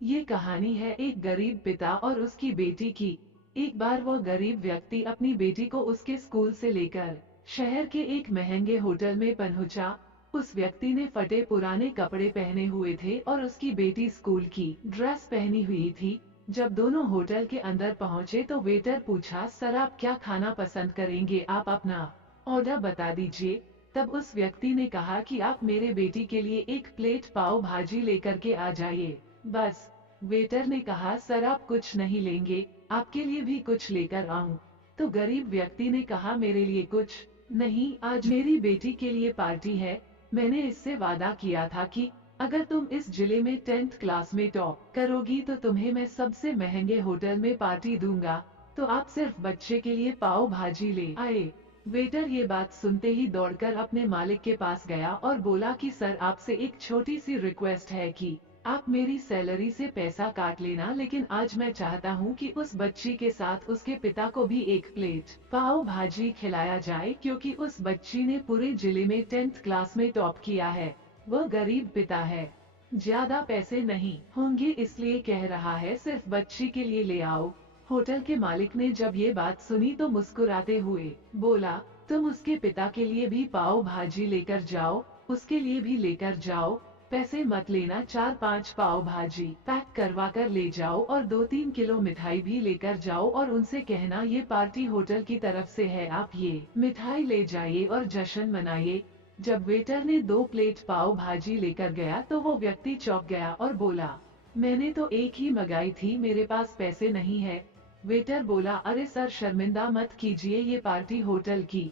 ये कहानी है एक गरीब पिता और उसकी बेटी की। एक बार वो गरीब व्यक्ति अपनी बेटी को उसके स्कूल से लेकर शहर के एक महंगे होटल में पहुंचा। उस व्यक्ति ने फटे पुराने कपड़े पहने हुए थे और उसकी बेटी स्कूल की ड्रेस पहनी हुई थी। जब दोनों होटल के अंदर पहुंचे तो वेटर पूछा, सर आप क्या खाना पसंद करेंगे, आप अपना ऑर्डर बता दीजिए। तब उस व्यक्ति ने कहा कि आप मेरे बेटी के लिए एक प्लेट पाव भाजी लेकर के आ जाइए। बस। वेटर ने कहा, सर आप कुछ नहीं लेंगे, आपके लिए भी कुछ लेकर आऊं? तो गरीब व्यक्ति ने कहा, मेरे लिए कुछ नहीं, आज मेरी बेटी के लिए पार्टी है। मैंने इससे वादा किया था कि अगर तुम इस जिले में 10th क्लास में टॉप करोगी तो तुम्हें मैं सबसे महंगे होटल में पार्टी दूंगा। तो आप सिर्फ बच्चे के लिए पाव भाजी ले आए। वेटर ये बात सुनते ही दौड़कर अपने मालिक के पास गया और बोला कि सर आपसे एक छोटी सी रिक्वेस्ट है कि आप मेरी सैलरी से पैसा काट लेना, लेकिन आज मैं चाहता हूँ कि उस बच्ची के साथ उसके पिता को भी एक प्लेट पाव भाजी खिलाया जाए, क्योंकि उस बच्ची ने पूरे जिले में 10th क्लास में टॉप किया है। वो गरीब पिता है, ज्यादा पैसे नहीं होंगे इसलिए कह रहा है, सिर्फ बच्ची के लिए ले आओ। होटल के मालिक ने जब ये बात सुनी तो मुस्कुराते हुए बोला, तुम उसके पिता के लिए भी पाव भाजी लेकर जाओ, उसके लिए भी लेकर जाओ, पैसे मत लेना, 4-5 पाव भाजी पैक करवा कर ले जाओ और 2-3 किलो मिठाई भी लेकर जाओ और उनसे कहना ये पार्टी होटल की तरफ से है, आप ये मिठाई ले जाइए और जश्न मनाइए। जब वेटर ने 2 प्लेट पाव भाजी लेकर गया तो वो व्यक्ति चौंक गया और बोला, मैंने तो एक ही मंगाई थी, मेरे पास पैसे नहीं है। वेटर बोला, अरे सर शर्मिंदा मत कीजिए, ये पार्टी होटल की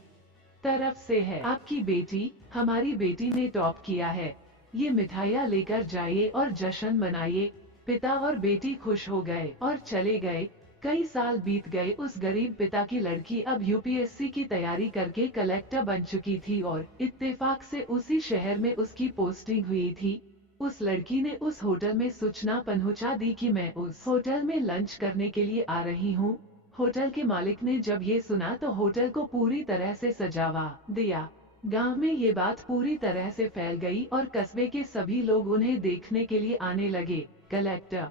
तरफ से है, आपकी बेटी, हमारी बेटी ने टॉप किया है, ये मिठाइयाँ लेकर जाइए और जश्न मनाइए। पिता और बेटी खुश हो गए और चले गए। कई साल बीत गए। उस गरीब पिता की लड़की अब यूपीएससी की तैयारी करके कलेक्टर बन चुकी थी और इत्तेफाक से उसी शहर में उसकी पोस्टिंग हुई थी। उस लड़की ने उस होटल में सूचना पहुंचा दी कि मैं उस होटल में लंच करने के लिए आ रही हूँ। होटल के मालिक ने जब ये सुना तो होटल को पूरी तरह से सजावा दिया। गांव में ये बात पूरी तरह से फैल गई और कस्बे के सभी लोग उन्हें देखने के लिए आने लगे। कलेक्टर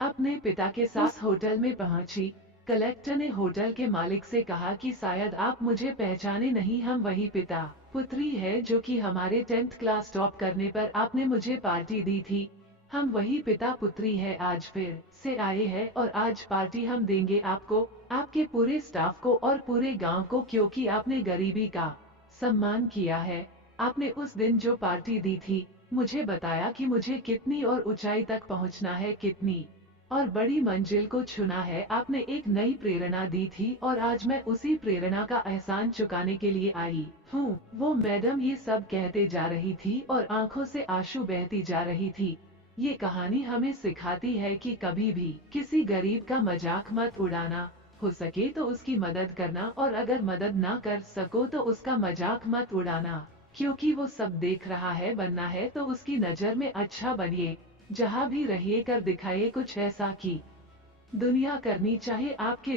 अपने पिता के साथ होटल में पहुंची। कलेक्टर ने होटल के मालिक से कहा कि शायद आप मुझे पहचाने नहीं, हम वही पिता पुत्री है जो कि हमारे 10th क्लास टॉप करने पर आपने मुझे पार्टी दी थी। हम वही पिता पुत्री है, आज फिर से आए हैं और आज पार्टी हम देंगे आपको, आपके पूरे स्टाफ को और पूरे गांव को, क्योंकि आपने गरीबी का सम्मान किया है। आपने उस दिन जो पार्टी दी थी, मुझे बताया कि मुझे कितनी और ऊंचाई तक पहुंचना है, कितनी और बड़ी मंजिल को छूना है। आपने एक नई प्रेरणा दी थी और आज मैं उसी प्रेरणा का एहसान चुकाने के लिए आई हूँ। वो मैडम ये सब कहते जा रही थी और आंखों से आंसू बहती जा रही थी। ये कहानी हमें सिखाती है कि कभी भी किसी गरीब का मजाक मत उड़ाना, हो सके तो उसकी मदद करना और अगर मदद ना कर सको तो उसका मजाक मत उड़ाना, क्योंकि वो सब देख रहा है। बनना है तो उसकी नजर में अच्छा बनिए, जहाँ भी रहिए कर दिखाइए कुछ ऐसा कि दुनिया करनी चाहे आपके